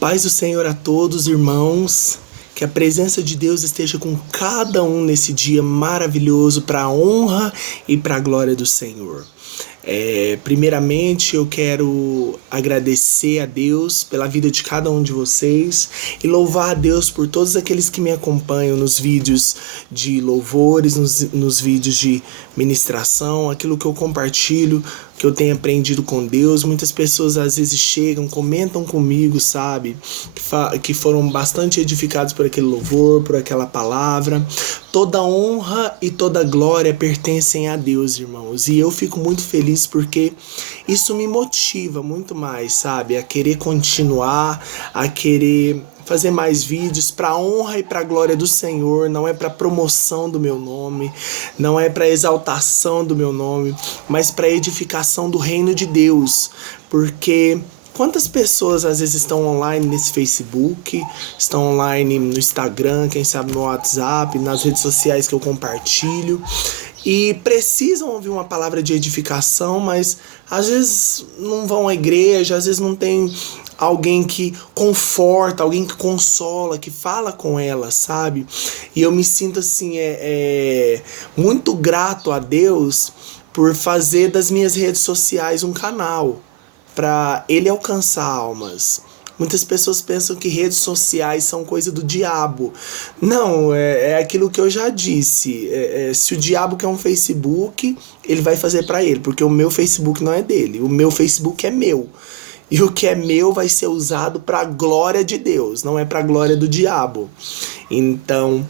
Paz do Senhor a todos, irmãos. Que a presença de Deus esteja com cada um nesse dia maravilhoso para a honra e para a glória do Senhor. Primeiramente, eu quero agradecer a Deus pela vida de cada um de vocês e louvar a Deus por todos aqueles que me acompanham nos vídeos de louvores, nos vídeos de ministração, aquilo que eu compartilho, que eu tenho aprendido com Deus. Muitas pessoas às vezes chegam, comentam comigo, sabe? Que foram bastante edificados por aquele louvor, por aquela palavra. Toda honra e toda glória pertencem a Deus, irmãos. E eu fico muito feliz porque isso me motiva muito mais, sabe? A querer continuar, a querer fazer mais vídeos para a honra e para a glória do Senhor. Não é para promoção do meu nome, não é para exaltação do meu nome, mas para edificação do reino de Deus. Porque quantas pessoas às vezes estão online nesse Facebook, estão online no Instagram, quem sabe no WhatsApp, nas redes sociais que eu compartilho, e precisam ouvir uma palavra de edificação, mas às vezes não vão à igreja, às vezes não tem alguém que conforta, alguém que consola, que fala com ela, sabe? E eu me sinto assim, muito grato a Deus por fazer das minhas redes sociais um canal para ele alcançar almas. Muitas pessoas pensam que redes sociais são coisa do diabo. Não, é aquilo que eu já disse. Se o diabo quer um Facebook, ele vai fazer para ele, porque o meu Facebook não é dele. O meu Facebook é meu. E o que é meu vai ser usado para a glória de Deus, não é para a glória do diabo. Então,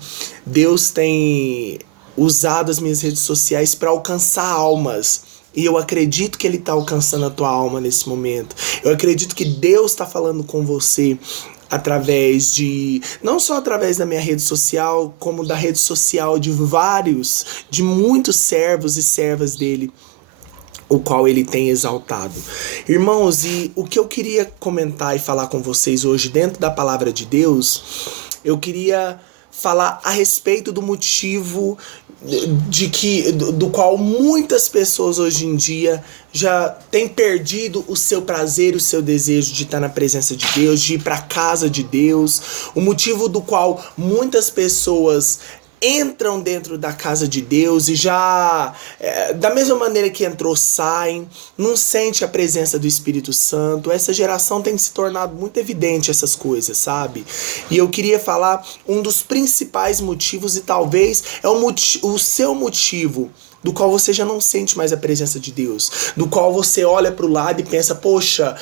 Deus tem usado as minhas redes sociais para alcançar almas. E eu acredito que Ele está alcançando a tua alma nesse momento. Eu acredito que Deus está falando com você através de, não só através da minha rede social, como da rede social de muitos servos e servas dele, o qual ele tem exaltado. Irmãos, e o que eu queria comentar e falar com vocês hoje dentro da palavra de Deus, eu queria falar a respeito do motivo do qual muitas pessoas hoje em dia já têm perdido o seu prazer, o seu desejo de estar na presença de Deus, de ir para a casa de Deus, o motivo do qual muitas pessoas entram dentro da casa de Deus e já, da mesma maneira que entrou, saem, não sente a presença do Espírito Santo. Essa geração tem se tornado muito evidente essas coisas, sabe? E eu queria falar um dos principais motivos, e talvez o seu motivo, do qual você já não sente mais a presença de Deus, do qual você olha para o lado e pensa, poxa,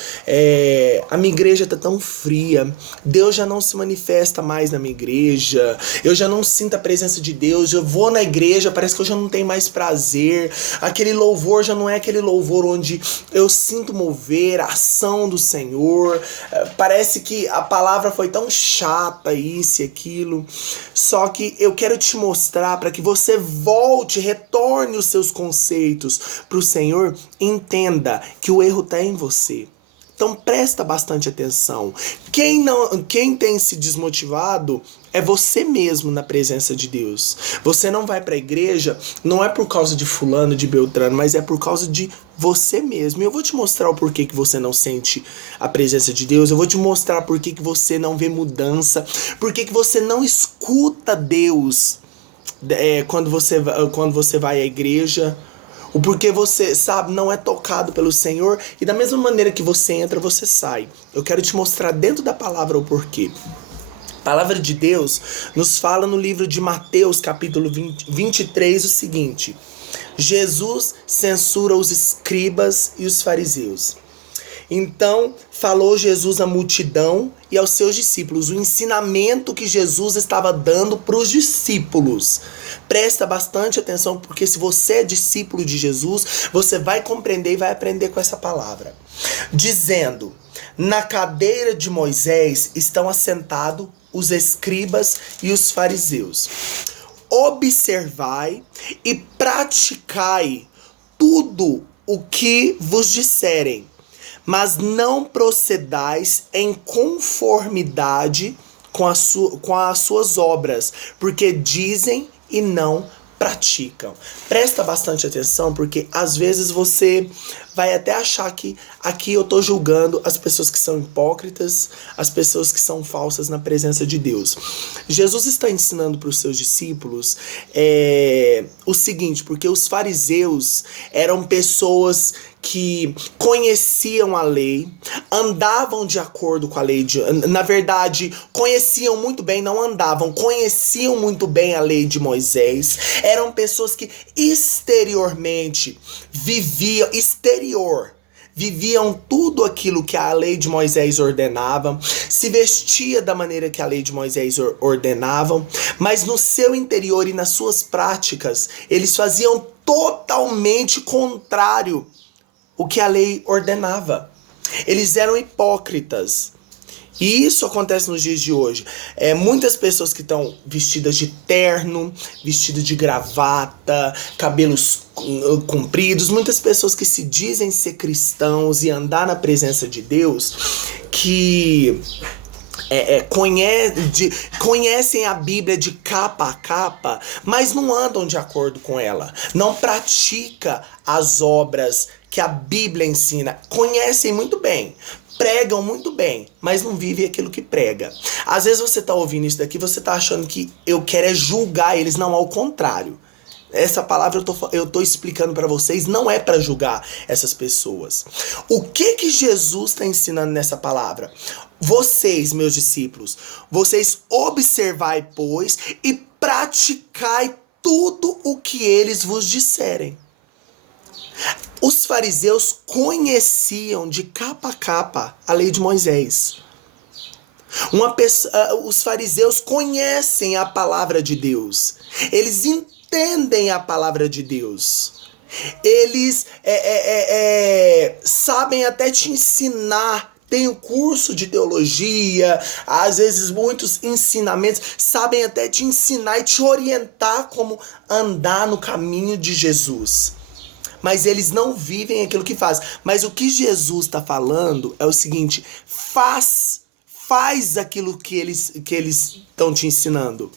a minha igreja está tão fria, Deus já não se manifesta mais na minha igreja, eu já não sinto a presença de Deus, eu vou na igreja, parece que eu já não tenho mais prazer, aquele louvor já não é aquele louvor onde eu sinto mover a ação do Senhor, parece que a palavra foi tão chata, isso e aquilo. Só que eu quero te mostrar para que você retorne os seus conceitos para o Senhor, entenda que o erro está em você. Então presta bastante atenção. Quem tem se desmotivado é você mesmo na presença de Deus. Você não vai para a igreja, não é por causa de fulano, de Beltrano, mas é por causa de você mesmo. E eu vou te mostrar o porquê que você não sente a presença de Deus. Eu vou te mostrar porquê que você não vê mudança, porquê que você não escuta Deus quando você vai à igreja. O porquê você, sabe, não é tocado pelo Senhor. E da mesma maneira que você entra, você sai. Eu quero te mostrar dentro da palavra o porquê. A palavra de Deus nos fala no livro de Mateus, capítulo 23, o seguinte: Jesus censura os escribas e os fariseus. Então falou Jesus à multidão e aos seus discípulos, o ensinamento que Jesus estava dando para os discípulos. Presta bastante atenção, porque se você é discípulo de Jesus, você vai compreender e vai aprender com essa palavra. Dizendo: na cadeira de Moisés estão assentados os escribas e os fariseus. Observai e praticai tudo o que vos disserem, mas não procedais em conformidade com as suas obras, porque dizem e não praticam. Presta bastante atenção, porque às vezes você vai até achar que aqui eu tô julgando as pessoas que são hipócritas, as pessoas que são falsas na presença de Deus. Jesus está ensinando para os seus discípulos o seguinte, porque os fariseus eram pessoas que conheciam a lei, andavam de acordo com a lei, na verdade, conheciam muito bem, não andavam, conheciam muito bem a lei de Moisés, eram pessoas que exteriormente viviam tudo aquilo que a lei de Moisés ordenava, se vestia da maneira que a lei de Moisés ordenava, mas no seu interior e nas suas práticas, eles faziam totalmente contrário o que a lei ordenava. Eles eram hipócritas. E isso acontece nos dias de hoje. Muitas pessoas que estão vestidas de terno, vestidas de gravata, cabelos compridos, muitas pessoas que se dizem ser cristãos e andar na presença de Deus, que conhecem a Bíblia de capa a capa, mas não andam de acordo com ela. Não pratica as obras que a Bíblia ensina. Conhecem muito bem, pregam muito bem, mas não vivem aquilo que prega. Às vezes você tá ouvindo isso daqui, você tá achando que eu quero julgar eles. Não, ao contrário. Essa palavra eu tô explicando para vocês, não é para julgar essas pessoas. O que Jesus está ensinando nessa palavra? Vocês, meus discípulos, vocês observai, pois, e praticai tudo o que eles vos disserem. Os fariseus conheciam de capa a capa a lei de Moisés. Os fariseus conhecem a palavra de Deus. Eles entendem a palavra de Deus. Eles sabem até te ensinar. Tem o curso de teologia, às vezes muitos ensinamentos, sabem até te ensinar e te orientar como andar no caminho de Jesus. Mas eles não vivem aquilo que faz. Mas o que Jesus está falando é o seguinte: faz aquilo que eles estão te ensinando.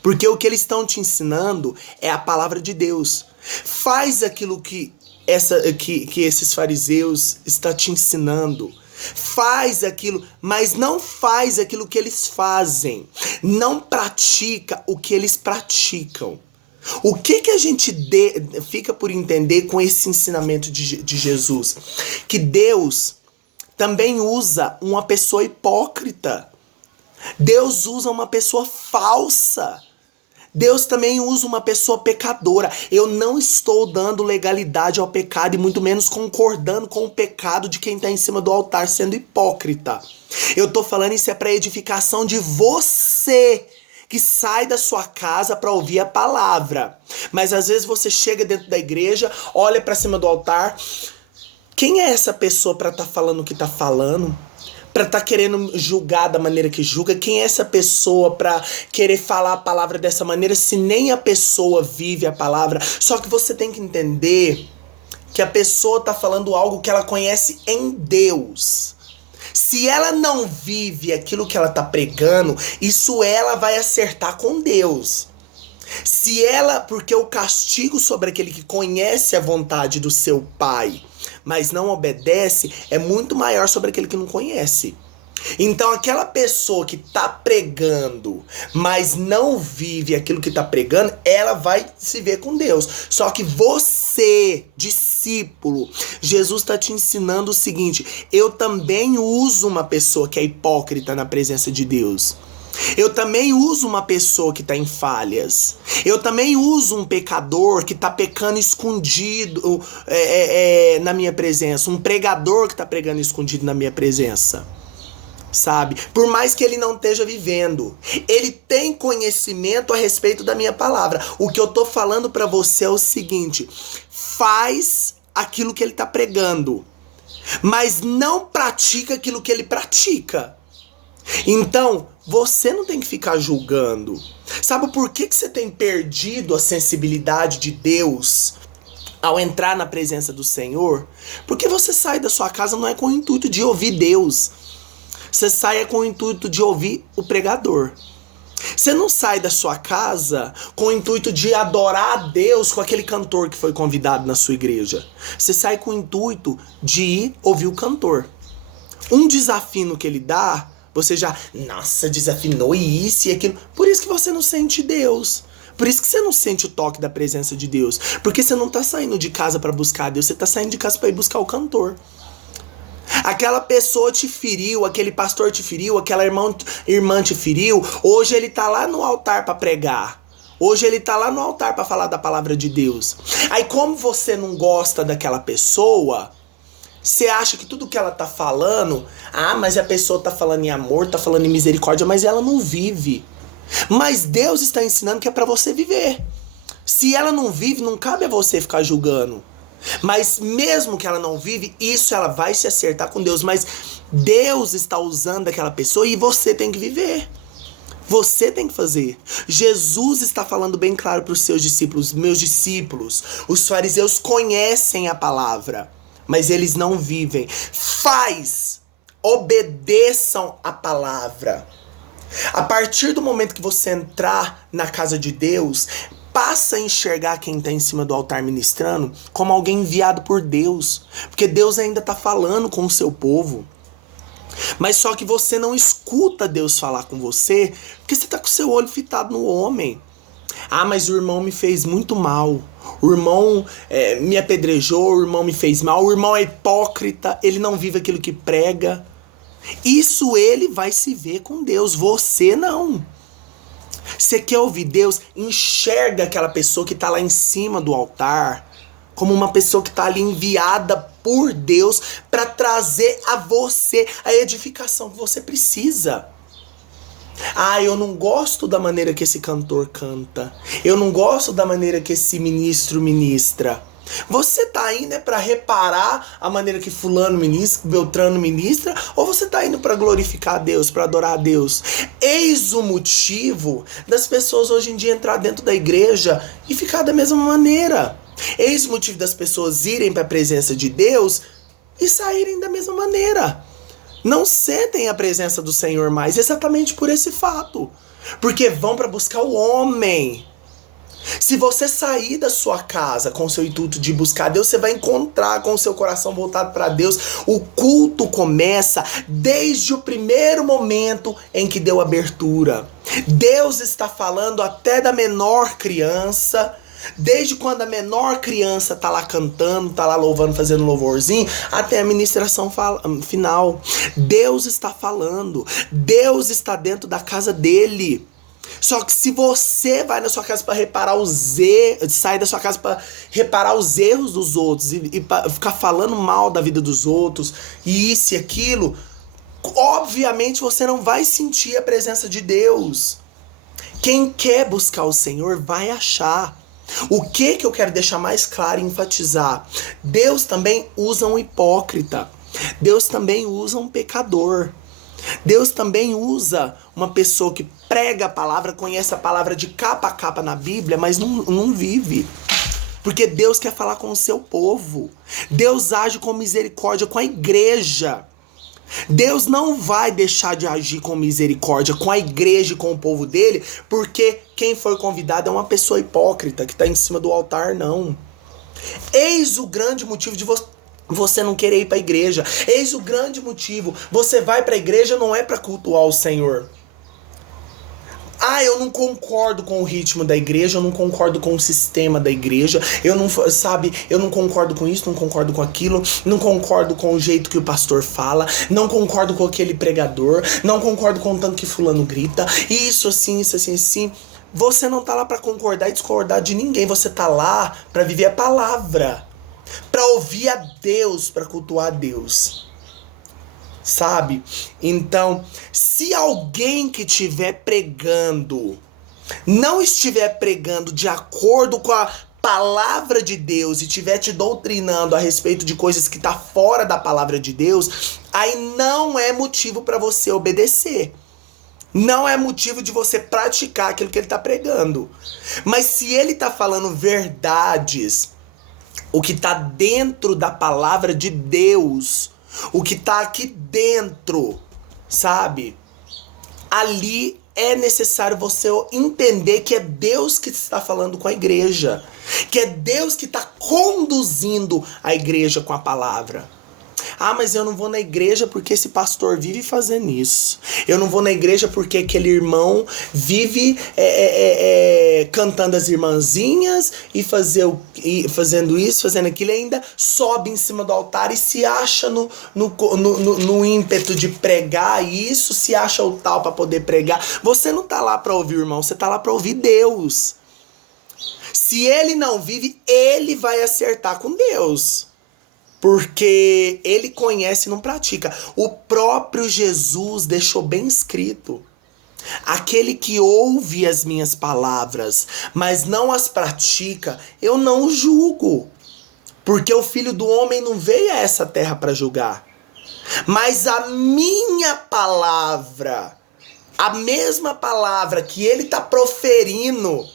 Porque o que eles estão te ensinando é a palavra de Deus. Faz aquilo que esses fariseus estão te ensinando. Faz aquilo, mas não faz aquilo que eles fazem. Não pratica o que eles praticam. O que a gente fica por entender com esse ensinamento de Jesus? Que Deus também usa uma pessoa hipócrita. Deus usa uma pessoa falsa. Deus também usa uma pessoa pecadora. Eu não estou dando legalidade ao pecado e muito menos concordando com o pecado de quem está em cima do altar sendo hipócrita. Eu estou falando isso para edificação de você que sai da sua casa para ouvir a palavra. Mas às vezes você chega dentro da igreja, olha para cima do altar. Quem é essa pessoa para estar falando o que está falando? Para estar querendo julgar da maneira que julga? Quem é essa pessoa para querer falar a palavra dessa maneira se nem a pessoa vive a palavra? Só que você tem que entender que a pessoa está falando algo que ela conhece em Deus. Se ela não vive aquilo que ela está pregando, isso ela vai acertar com Deus. Porque o castigo sobre aquele que conhece a vontade do seu pai, mas não obedece, é muito maior sobre aquele que não conhece. Então aquela pessoa que tá pregando, mas não vive aquilo que tá pregando, ela vai se ver com Deus. Só que você, discípulo, Jesus tá te ensinando o seguinte: eu também uso uma pessoa que é hipócrita na presença de Deus. Eu também uso uma pessoa que está em falhas. Eu também uso um pecador que está pecando escondido na minha presença. Um pregador que está pregando escondido na minha presença. Sabe? Por mais que ele não esteja vivendo, ele tem conhecimento a respeito da minha palavra. O que eu tô falando para você é o seguinte: faz aquilo que ele está pregando, mas não pratica aquilo que ele pratica. Então, você não tem que ficar julgando. Sabe por que você tem perdido a sensibilidade de Deus ao entrar na presença do Senhor? Porque você sai da sua casa não é com o intuito de ouvir Deus. Você sai com o intuito de ouvir o pregador. Você não sai da sua casa com o intuito de adorar a Deus com aquele cantor que foi convidado na sua igreja. Você sai com o intuito de ir ouvir o cantor. Um desafino que ele dá, você já, nossa, desafinou e isso e aquilo. Por isso que você não sente Deus. Por isso que você não sente o toque da presença de Deus. Porque você não tá saindo de casa para buscar Deus, você tá saindo de casa para ir buscar o cantor. Aquela pessoa te feriu, aquele pastor te feriu, aquela irmã te feriu. Hoje ele tá lá no altar para pregar. Hoje ele tá lá no altar para falar da palavra de Deus. Aí como você não gosta daquela pessoa, você acha que tudo que ela tá falando, mas a pessoa tá falando em amor, tá falando em misericórdia, mas ela não vive. Mas Deus está ensinando que é para você viver. Se ela não vive, não cabe a você ficar julgando. Mas mesmo que ela não vive, isso ela vai se acertar com Deus. Mas Deus está usando aquela pessoa e você tem que viver. Você tem que fazer. Jesus está falando bem claro para os seus discípulos. Meus discípulos, os fariseus conhecem a palavra, mas eles não vivem. Obedeçam a palavra. A partir do momento que você entrar na casa de Deus, passa a enxergar quem está em cima do altar ministrando como alguém enviado por Deus. Porque Deus ainda está falando com o seu povo. Mas só que você não escuta Deus falar com você porque você está com o seu olho fitado no homem. Mas o irmão me fez muito mal. O irmão me apedrejou, o irmão me fez mal. O irmão é hipócrita, ele não vive aquilo que prega. Isso ele vai se ver com Deus, você não. Você quer ouvir Deus? Enxerga aquela pessoa que está lá em cima do altar como uma pessoa que está ali enviada por Deus para trazer a você a edificação que você precisa. Eu não gosto da maneira que esse cantor canta. Eu não gosto da maneira que esse ministro ministra. Você tá indo para reparar a maneira que fulano ministra, Beltrano ministra, ou você tá indo para glorificar a Deus, para adorar a Deus? Eis o motivo das pessoas hoje em dia entrar dentro da igreja e ficar da mesma maneira. Eis o motivo das pessoas irem para a presença de Deus e saírem da mesma maneira. Não sentem a presença do Senhor mais, exatamente por esse fato. Porque vão para buscar o homem. Se você sair da sua casa com o seu intuito de buscar Deus, você vai encontrar com o seu coração voltado para Deus. O culto começa desde o primeiro momento em que deu abertura. Deus está falando até da menor criança. Desde quando a menor criança tá lá cantando, tá lá louvando, fazendo louvorzinho, até a ministração final. Deus está falando. Deus está dentro da casa dele. Só que se você vai na sua casa para reparar sai da sua casa para reparar os erros dos outros e ficar falando mal da vida dos outros, e isso e aquilo, obviamente você não vai sentir a presença de Deus. Quem quer buscar o Senhor vai achar. O que eu quero deixar mais claro e enfatizar? Deus também usa um hipócrita. Deus também usa um pecador. Deus também usa uma pessoa que prega a palavra, conhece a palavra de capa a capa na Bíblia, mas não vive. Porque Deus quer falar com o seu povo. Deus age com misericórdia com a igreja. Deus não vai deixar de agir com misericórdia com a igreja e com o povo dele, porque quem foi convidado é uma pessoa hipócrita que está em cima do altar, não. Eis o grande motivo de você não querer ir para a igreja. Eis o grande motivo. Você vai para a igreja não é para cultuar o Senhor. Eu não concordo com o ritmo da igreja, eu não concordo com o sistema da igreja, eu não concordo com isso, não concordo com aquilo, não concordo com o jeito que o pastor fala, não concordo com aquele pregador, não concordo com o tanto que fulano grita, isso assim. Você não tá lá para concordar e discordar de ninguém, você tá lá para viver a palavra, para ouvir a Deus, para cultuar a Deus. Sabe? Então, se alguém que estiver pregando não estiver pregando de acordo com a palavra de Deus e estiver te doutrinando a respeito de coisas que tá fora da palavra de Deus, aí não é motivo para você obedecer. Não é motivo de você praticar aquilo que ele tá pregando. Mas se ele tá falando verdades, o que tá dentro da palavra de Deus, o que tá aqui dentro, sabe? Ali é necessário você entender que é Deus que está falando com a igreja. Que é Deus que está conduzindo a igreja com a palavra. Ah, mas eu não vou na igreja porque esse pastor vive fazendo isso. Eu não vou na igreja porque aquele irmão vive cantando as irmãzinhas e fazendo isso, fazendo aquilo, e ainda sobe em cima do altar e se acha no ímpeto de pregar isso, se acha o tal para poder pregar. Você não tá lá para ouvir o irmão, você tá lá para ouvir Deus. Se ele não vive, ele vai acertar com Deus. Porque ele conhece e não pratica. O próprio Jesus deixou bem escrito: aquele que ouve as minhas palavras, mas não as pratica, eu não o julgo. Porque o Filho do Homem não veio a essa terra para julgar. Mas a minha palavra, a mesma palavra que ele está proferindo,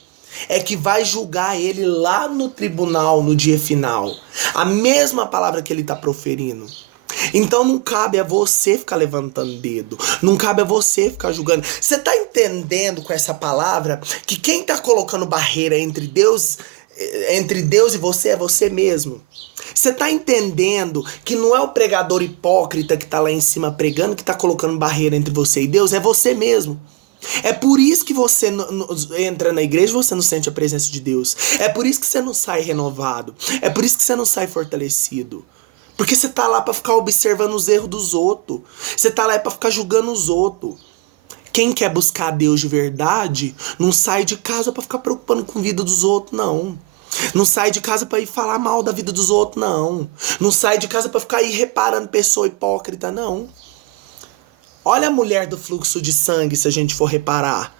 é que vai julgar ele lá no tribunal no dia final. A mesma palavra que ele está proferindo. Então não cabe a você ficar levantando dedo. Não cabe a você ficar julgando. Você está entendendo com essa palavra que quem está colocando barreira entre Deus e você é você mesmo? Você está entendendo que não é o pregador hipócrita que está lá em cima pregando que está colocando barreira entre você e Deus? É você mesmo. É por isso que você entra na igreja e você não sente a presença de Deus. É por isso que você não sai renovado. É por isso que você não sai fortalecido. Porque você tá lá pra ficar observando os erros dos outros. Você tá lá pra ficar julgando os outros. Quem quer buscar Deus de verdade não sai de casa pra ficar preocupando com a vida dos outros, não. Não sai de casa pra ir falar mal da vida dos outros, não. Não sai de casa pra ficar aí reparando pessoa hipócrita, não. Olha a mulher do fluxo de sangue, se a gente for reparar.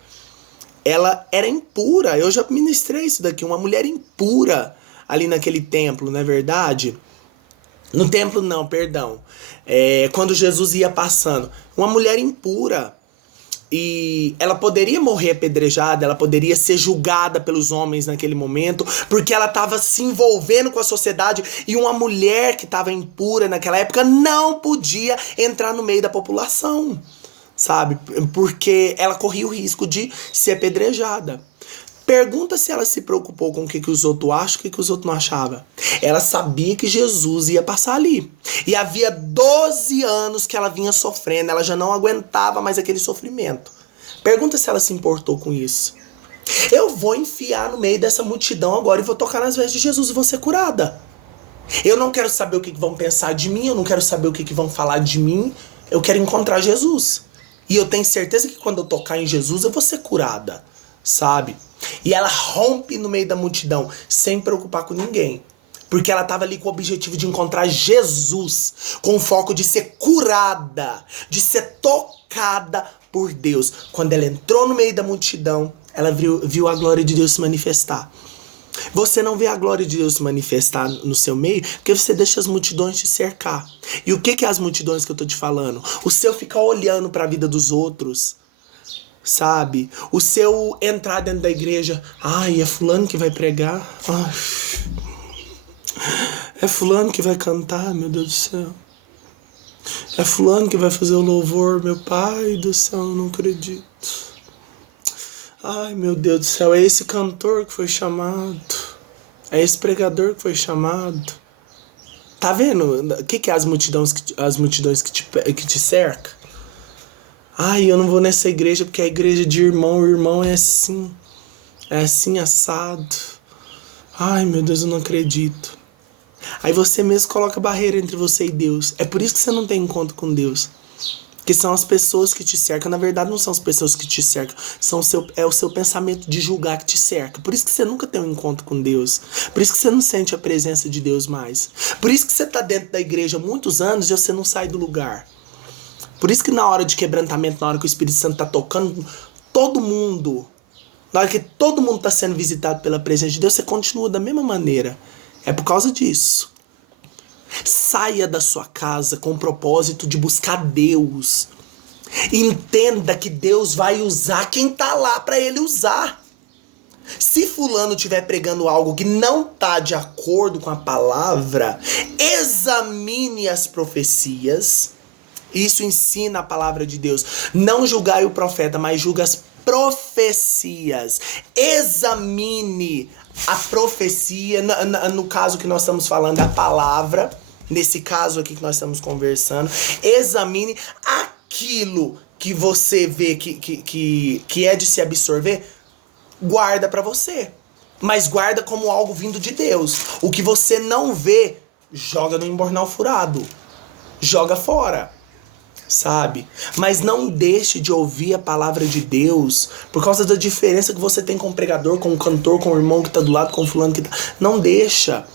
Ela era impura. Eu já ministrei isso daqui. Uma mulher impura ali naquele templo, não é verdade? No templo não, perdão. Quando Jesus ia passando. Uma mulher impura. E ela poderia morrer apedrejada, ela poderia ser julgada pelos homens naquele momento, porque ela estava se envolvendo com a sociedade, e uma mulher que estava impura naquela época não podia entrar no meio da população, sabe? Porque ela corria o risco de ser apedrejada. Pergunta se ela se preocupou com o que os outros acham, o que os outros não achavam. Ela sabia que Jesus ia passar ali. E havia 12 anos que ela vinha sofrendo, ela já não aguentava mais aquele sofrimento. Pergunta se ela se importou com isso. Eu vou enfiar no meio dessa multidão agora e vou tocar nas vestes de Jesus e vou ser curada. Eu não quero saber o que vão pensar de mim, eu não quero saber o que vão falar de mim, eu quero encontrar Jesus. E eu tenho certeza que quando eu tocar em Jesus eu vou ser curada, sabe? E ela rompe no meio da multidão, sem preocupar com ninguém. Porque ela estava ali com o objetivo de encontrar Jesus, com o foco de ser curada, de ser tocada por Deus. Quando ela entrou no meio da multidão, ela viu a glória de Deus se manifestar. Você não vê a glória de Deus se manifestar no seu meio porque você deixa as multidões te cercar. E o que é as multidões que eu tô te falando? O seu ficar olhando para a vida dos outros, sabe? O seu entrar dentro da igreja, ai, é fulano que vai pregar, ai, é fulano que vai cantar, meu Deus do céu, é fulano que vai fazer o louvor, meu pai do céu, eu não acredito, ai, meu Deus do céu, é esse cantor que foi chamado, é esse pregador que foi chamado. Tá vendo? O que é as multidões que te cercam? Ai, eu não vou nessa igreja porque é igreja de irmão. O irmão é assim assado. Ai, meu Deus, eu não acredito. Aí você mesmo coloca barreira entre você e Deus. É por isso que você não tem encontro com Deus. Que são as pessoas que te cercam. Na verdade, não são as pessoas que te cercam. É o seu pensamento de julgar que te cerca. Por isso que você nunca tem um encontro com Deus. Por isso que você não sente a presença de Deus mais. Por isso que você tá dentro da igreja há muitos anos e você não sai do lugar. Por isso que na hora de quebrantamento, na hora que o Espírito Santo tá tocando todo mundo, na hora que todo mundo tá sendo visitado pela presença de Deus, você continua da mesma maneira. É por causa disso. Saia da sua casa com o propósito de buscar Deus. Entenda que Deus vai usar quem tá lá para ele usar. Se fulano estiver pregando algo que não tá de acordo com a palavra, examine as profecias Isso ensina a palavra de Deus. Não julgai o profeta, mas julga as profecias. Examine a profecia, no caso que nós estamos falando, a palavra, nesse caso aqui que nós estamos conversando. Examine aquilo que você vê que é de se absorver, guarda pra você. Mas guarda como algo vindo de Deus. O que você não vê, joga no embornal furado. Joga fora. Sabe? Mas não deixe de ouvir a palavra de Deus por causa da diferença que você tem com o pregador, com o cantor, com o irmão que tá do lado, com o fulano que tá... Não deixa.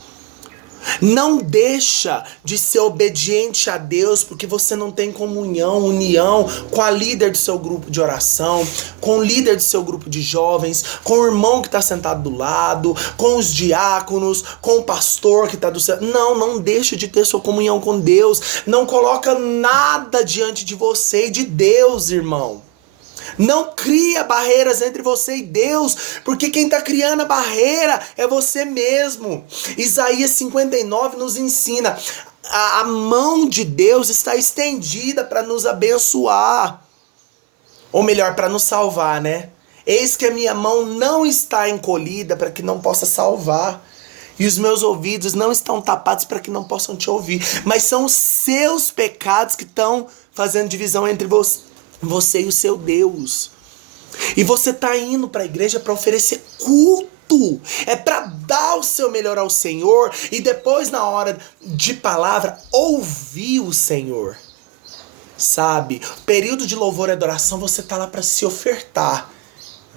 Não deixa de ser obediente a Deus porque você não tem comunhão, união com a líder do seu grupo de oração, com o líder do seu grupo de jovens, com o irmão que está sentado do lado, com os diáconos, com o pastor que está do seu... Não deixe de ter sua comunhão com Deus. Não coloca nada diante de você e de Deus, irmão. Não cria barreiras entre você e Deus, porque quem está criando a barreira é você mesmo. Isaías 59 nos ensina, a mão de Deus está estendida para nos abençoar. Ou melhor, para nos salvar, né? Eis que a minha mão não está encolhida para que não possa salvar. E os meus ouvidos não estão tapados para que não possam te ouvir. Mas são os seus pecados que estão fazendo divisão entre você e o seu Deus. E você tá indo para a igreja para oferecer culto. É para dar o seu melhor ao Senhor. E depois, na hora de palavra, ouvir o Senhor. Sabe? Período de louvor e adoração, você tá lá para se ofertar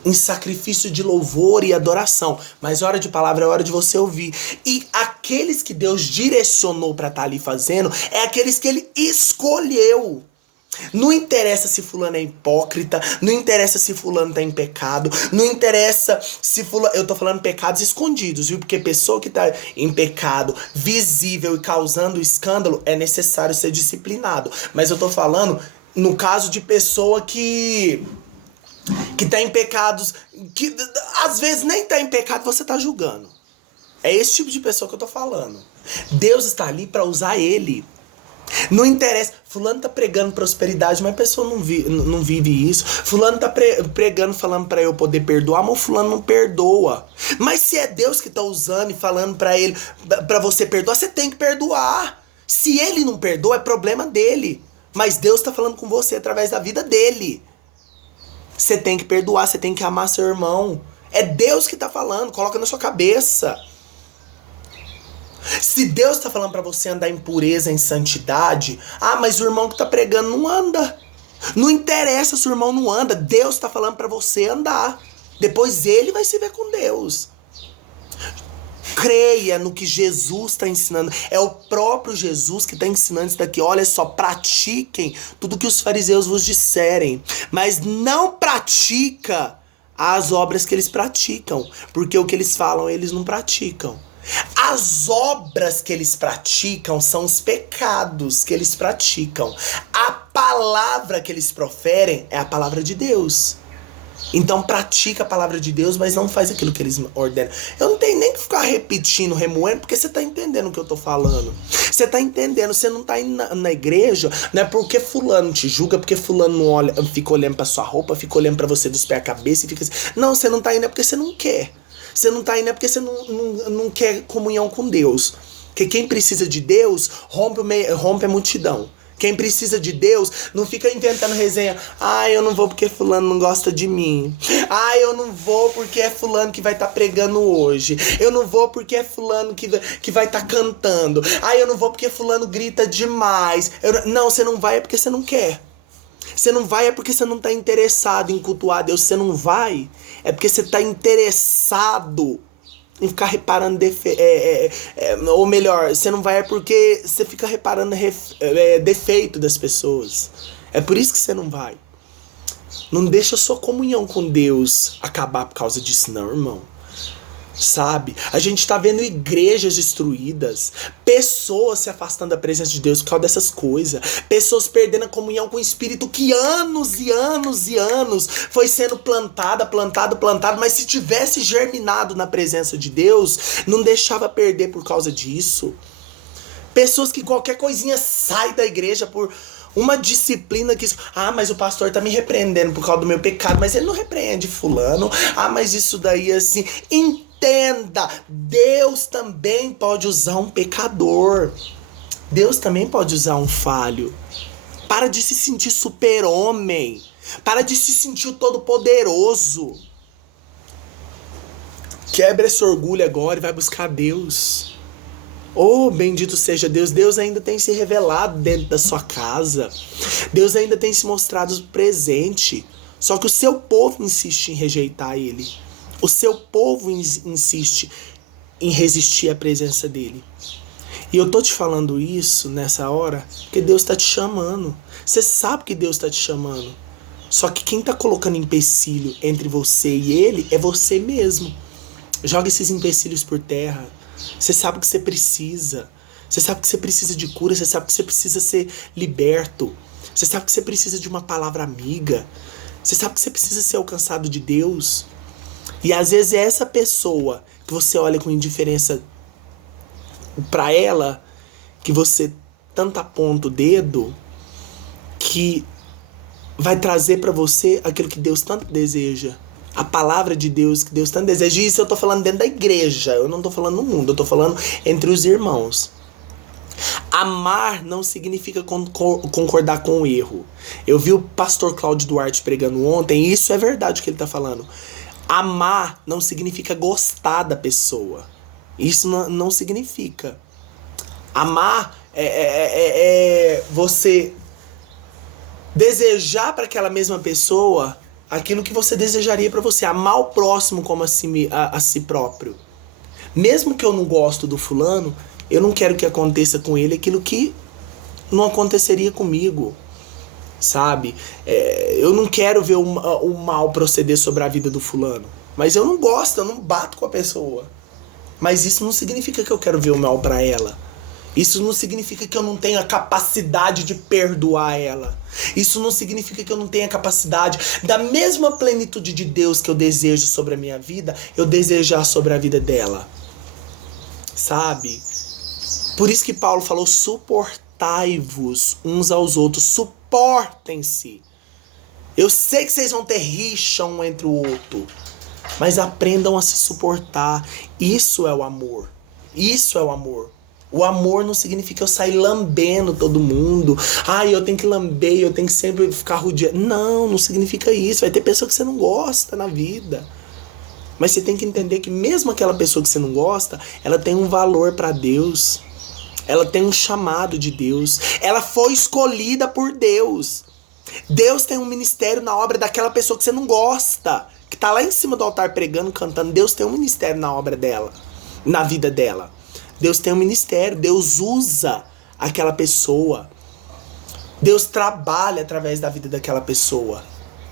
em sacrifício de louvor e adoração. Mas hora de palavra é hora de você ouvir. E aqueles que Deus direcionou para estar ali fazendo, é aqueles que Ele escolheu. Não interessa se fulano é hipócrita, não interessa se fulano tá em pecado, não interessa se fulano... Eu tô falando pecados escondidos, viu? Porque pessoa que tá em pecado visível e causando escândalo, é necessário ser disciplinado. Mas eu tô falando no caso de pessoa que tá em pecados, que às vezes nem tá em pecado, você tá julgando. É esse tipo de pessoa que eu tô falando. Deus está ali pra usar ele. Não interessa, fulano tá pregando prosperidade, mas a pessoa não vive isso. Fulano tá pregando, falando pra eu poder perdoar, mas o fulano não perdoa. Mas se é Deus que tá usando e falando pra ele, pra você perdoar, você tem que perdoar. Se ele não perdoa, é problema dele. Mas Deus tá falando com você através da vida dele. Você tem que perdoar, você tem que amar seu irmão. É Deus que tá falando, coloca na sua cabeça. Se Deus tá falando pra você andar em pureza, em santidade, mas o irmão que tá pregando não anda. Não interessa se o irmão não anda, Deus tá falando pra você andar. Depois ele vai se ver com Deus. Creia no que Jesus está ensinando. É o próprio Jesus que está ensinando isso daqui. Olha só, pratiquem tudo que os fariseus vos disserem, mas não pratica as obras que eles praticam, porque o que eles falam eles não praticam. As obras que eles praticam são os pecados que eles praticam. A palavra que eles proferem é a palavra de Deus. Então pratica a palavra de Deus, mas não faz aquilo que eles ordenam. Eu não tenho nem que ficar repetindo, remoendo, porque você tá entendendo o que eu tô falando. Você tá entendendo, você não tá indo na igreja, não é porque fulano te julga, porque fulano não olha, fica olhando pra sua roupa, fica olhando pra você dos pés à cabeça e fica assim. Não, você não tá indo é porque você não quer. Você não tá indo é porque você não quer comunhão com Deus. Porque quem precisa de Deus rompe a multidão. Quem precisa de Deus não fica inventando resenha. Eu não vou porque fulano não gosta de mim. Eu não vou porque é fulano que vai estar pregando hoje. Eu não vou porque é fulano que vai estar cantando. Eu não vou porque fulano grita demais. Não, você não vai é porque você não quer. Você não vai é porque você não está interessado em cultuar Deus. Você não vai é porque você está interessado em ficar reparando ou melhor, você não vai é porque você fica reparando defeito das pessoas. É por isso que você não vai. Não deixa a sua comunhão com Deus acabar por causa disso não, irmão. Sabe? A gente tá vendo igrejas destruídas, pessoas se afastando da presença de Deus por causa dessas coisas, pessoas perdendo a comunhão com o Espírito que anos e anos e anos foi sendo plantado, mas se tivesse germinado na presença de Deus, não deixava perder por causa disso. Pessoas que qualquer coisinha sai da igreja por Uma disciplina que... Ah, mas o pastor tá me repreendendo por causa do meu pecado. Mas ele não repreende fulano. Ah, mas isso daí assim... Entenda! Deus também pode usar um pecador. Deus também pode usar um falho. Para de se sentir super-homem. Para de se sentir o todo-poderoso. Quebra esse orgulho agora e vai buscar Deus. Oh, bendito seja Deus. Deus ainda tem se revelado dentro da sua casa. Deus ainda tem se mostrado presente. Só que o seu povo insiste em rejeitar Ele. O seu povo insiste em resistir à presença dEle. E eu tô te falando isso nessa hora porque Deus tá te chamando. Você sabe que Deus tá te chamando. Só que quem tá colocando empecilho entre você e Ele é você mesmo. Joga esses empecilhos por terra. Você sabe que você precisa. Você sabe que você precisa de cura. Você sabe que você precisa ser liberto. Você sabe que você precisa de uma palavra amiga. Você sabe que você precisa ser alcançado de Deus. E às vezes é essa pessoa que você olha com indiferença pra ela, que você tanto aponta o dedo, que vai trazer pra você aquilo que Deus tanto deseja. A palavra de Deus que Deus tanto deseja. E isso eu tô falando dentro da igreja. Eu não tô falando no mundo. Eu tô falando entre os irmãos. Amar não significa concordar com o erro. Eu vi o pastor Cláudio Duarte pregando ontem. E isso é verdade o que ele tá falando. Amar não significa gostar da pessoa. Isso não significa. Amar é você desejar para aquela mesma pessoa aquilo que você desejaria para você. Amar o próximo como a si próprio. Mesmo que eu não gosto do fulano, eu não quero que aconteça com ele aquilo que não aconteceria comigo. Sabe? Eu não quero ver o mal proceder sobre a vida do fulano. Mas eu não gosto, eu não bato com a pessoa. Mas isso não significa que eu quero ver o mal pra ela. Isso não significa que eu não tenho a capacidade de perdoar ela. Isso não significa que eu não tenho a capacidade, da mesma plenitude de Deus que eu desejo sobre a minha vida, eu desejar sobre a vida dela. Sabe? Por isso que Paulo falou, suportai-vos uns aos outros. Suportem-se. Eu sei que vocês vão ter rixa um entre o outro, mas aprendam a se suportar. Isso é o amor. Isso é o amor. O amor não significa eu sair lambendo todo mundo. Eu tenho que lamber, eu tenho que sempre ficar rodeando. Não significa isso. Vai ter pessoa que você não gosta na vida. Mas você tem que entender que mesmo aquela pessoa que você não gosta, ela tem um valor para Deus. Ela tem um chamado de Deus. Ela foi escolhida por Deus. Deus tem um ministério na obra daquela pessoa que você não gosta, que tá lá em cima do altar pregando, cantando. Deus tem um ministério na obra dela, na vida dela. Deus tem um ministério. Deus usa aquela pessoa. Deus trabalha através da vida daquela pessoa,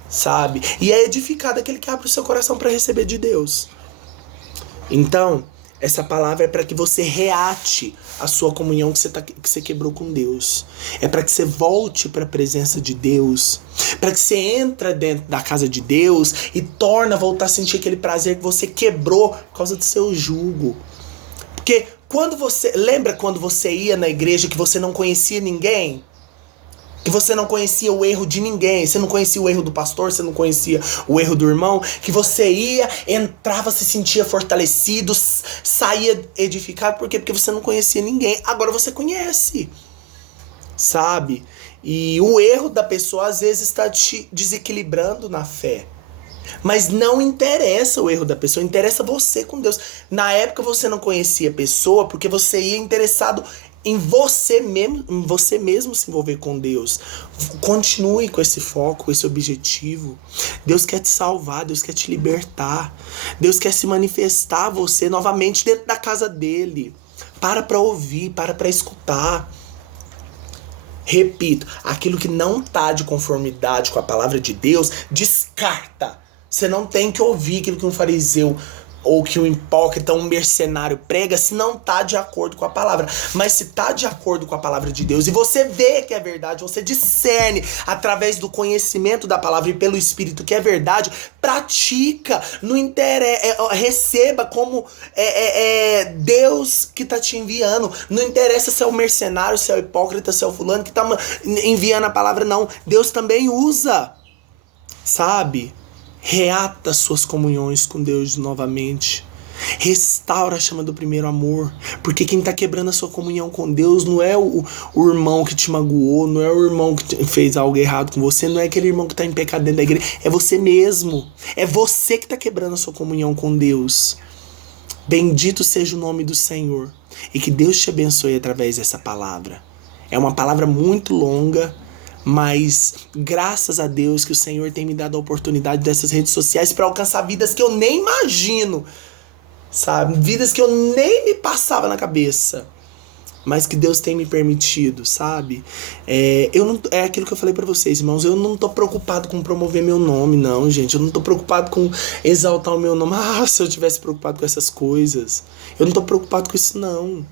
sabe? E é edificado aquele que abre o seu coração para receber de Deus. Então, essa palavra é para que você reate a sua comunhão que você quebrou com Deus. É para que você volte para a presença de Deus. Para que você entre dentro da casa de Deus e torna a voltar a sentir aquele prazer que você quebrou por causa do seu jugo. Porque lembra quando você ia na igreja que você não conhecia ninguém? Que você não conhecia o erro de ninguém. Você não conhecia o erro do pastor, você não conhecia o erro do irmão. Que você ia, entrava, se sentia fortalecido, saía edificado. Por quê? Porque você não conhecia ninguém. Agora você conhece, sabe? E o erro da pessoa às vezes está te desequilibrando na fé. Mas não interessa o erro da pessoa, interessa você com Deus. Na época você não conhecia a pessoa porque você ia interessado em você mesmo se envolver com Deus. Continue com esse foco, com esse objetivo. Deus quer te salvar, Deus quer te libertar. Deus quer se manifestar a você novamente dentro da casa dele. Para ouvir, para escutar. Repito, aquilo que não está de conformidade com a palavra de Deus, descarta. Você não tem que ouvir aquilo que um fariseu ou que um hipócrita, um mercenário prega se não tá de acordo com a palavra. Mas se tá de acordo com a palavra de Deus e você vê que é verdade, você discerne através do conhecimento da palavra e pelo Espírito que é verdade, pratica, não interessa, receba como Deus que tá te enviando. Não interessa se é o mercenário, se é o hipócrita, se é o fulano que tá enviando a palavra, não. Deus também usa, sabe? Reata suas comunhões com Deus novamente. Restaura a chama do primeiro amor. Porque quem tá quebrando a sua comunhão com Deus não é o irmão que te magoou, não é o irmão que fez algo errado com você, não é aquele irmão que tá em pecado dentro da igreja. É você mesmo. É você que tá quebrando a sua comunhão com Deus. Bendito seja o nome do Senhor. E que Deus te abençoe através dessa palavra. É uma palavra muito longa, mas graças a Deus que o Senhor tem me dado a oportunidade dessas redes sociais para alcançar vidas que eu nem imagino, sabe? Vidas que eu nem me passava na cabeça, mas que Deus tem me permitido, sabe? É aquilo que eu falei para vocês, irmãos, eu não tô preocupado com promover meu nome, não, gente. Eu não tô preocupado com exaltar o meu nome. Se eu tivesse preocupado com essas coisas. Eu não tô preocupado com isso, não.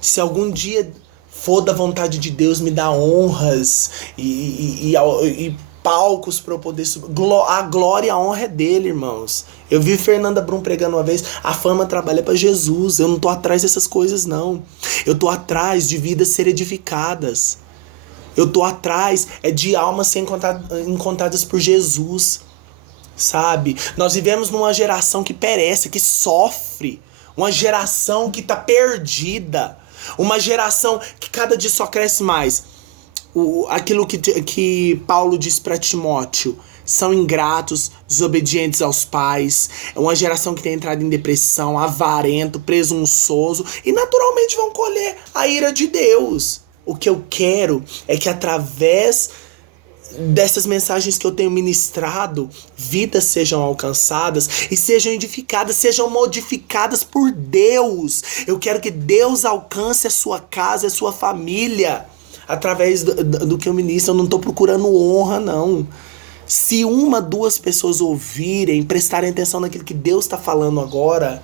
Se algum dia for da vontade de Deus me dar honras e palcos para eu poder subir. A glória e a honra é dele, irmãos. Eu vi Fernanda Brum pregando uma vez, a fama trabalha para Jesus. Eu não tô atrás dessas coisas, não. Eu tô atrás de vidas ser edificadas. Eu tô atrás de almas ser encontradas por Jesus, sabe? Nós vivemos numa geração que perece, que sofre. Uma geração que tá perdida. Uma geração que cada dia só cresce mais. Aquilo que Paulo diz para Timóteo. São ingratos, desobedientes aos pais. É uma geração que tem entrado em depressão, avarento, presunçoso. E naturalmente vão colher a ira de Deus. O que eu quero é que através dessas mensagens que eu tenho ministrado, vidas sejam alcançadas e sejam edificadas, sejam modificadas por Deus. Eu quero que Deus alcance a sua casa, a sua família, através do que eu ministro. Eu não estou procurando honra, não. Se 1, 2 pessoas ouvirem, prestarem atenção naquilo que Deus está falando agora,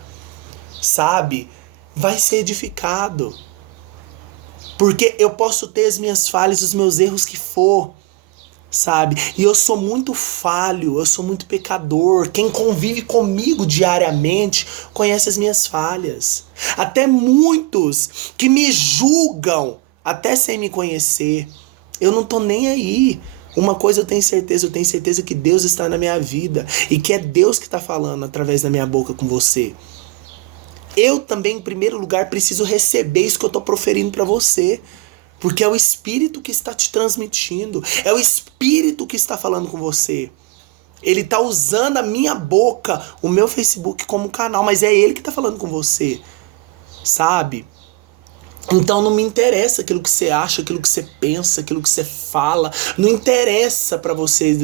sabe, vai ser edificado. Porque eu posso ter as minhas falhas, os meus erros que for, sabe? E eu sou muito falho, eu sou muito pecador. Quem convive comigo diariamente conhece as minhas falhas. Até muitos que me julgam, até sem me conhecer. Eu não tô nem aí. Uma coisa eu tenho certeza que Deus está na minha vida. E que é Deus que está falando através da minha boca com você. Eu também, em primeiro lugar, preciso receber isso que eu tô proferindo para você. Porque é o Espírito que está te transmitindo. É o Espírito que está falando com você. Ele está usando a minha boca, o meu Facebook como canal. Mas é Ele que está falando com você. Sabe? Então não me interessa aquilo que você acha, aquilo que você pensa, aquilo que você fala. Não interessa pra você.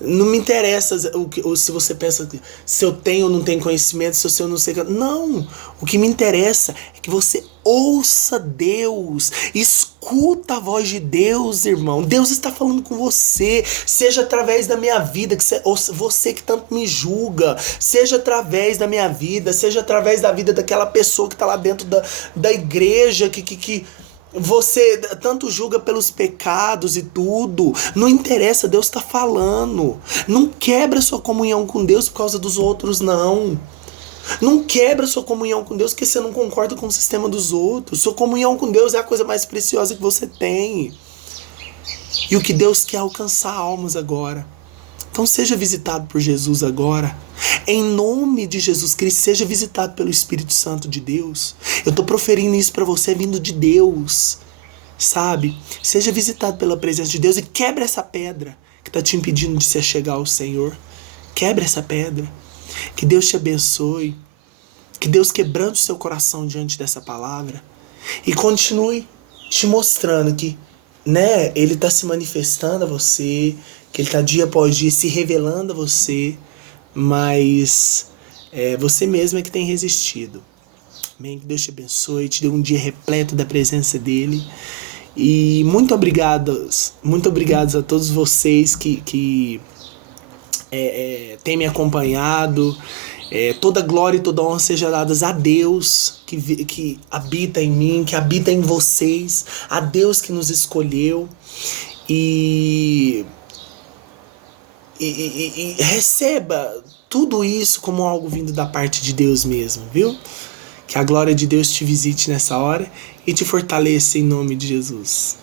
Não me interessa se você pensa se eu tenho ou não tenho conhecimento, se eu não sei. Não. O que me interessa é que você ouça Deus. Escuta a voz de Deus, irmão. Deus está falando com você. Seja através da minha vida, você que tanto me julga. Seja através da minha vida, seja através da vida daquela pessoa que está lá dentro da igreja, que você tanto julga pelos pecados e tudo. Não interessa, Deus está falando. Não quebra sua comunhão com Deus por causa dos outros, não. Não quebra sua comunhão com Deus porque você não concorda com o sistema dos outros. Sua comunhão com Deus é a coisa mais preciosa que você tem. E o que Deus quer é alcançar almas agora. Então seja visitado por Jesus agora. Em nome de Jesus Cristo, seja visitado pelo Espírito Santo de Deus. Eu estou proferindo isso para você vindo de Deus. Sabe? Seja visitado pela presença de Deus e quebra essa pedra que está te impedindo de se achegar ao Senhor. Quebra essa pedra. Que Deus te abençoe. Que Deus quebrante o seu coração diante dessa palavra. E continue te mostrando que, né, Ele está se manifestando a você. Que Ele está dia após dia se revelando a você. Mas você mesmo é que tem resistido. Amém? Que Deus te abençoe. Te dê um dia repleto da presença dEle. E muito obrigados a todos vocês que tem me acompanhado Toda glória e toda honra sejam dadas a Deus que habita em mim, que habita em vocês, a Deus que nos escolheu. E receba tudo isso como algo vindo da parte de Deus mesmo, viu? Que a glória de Deus te visite nessa hora e te fortaleça em nome de Jesus.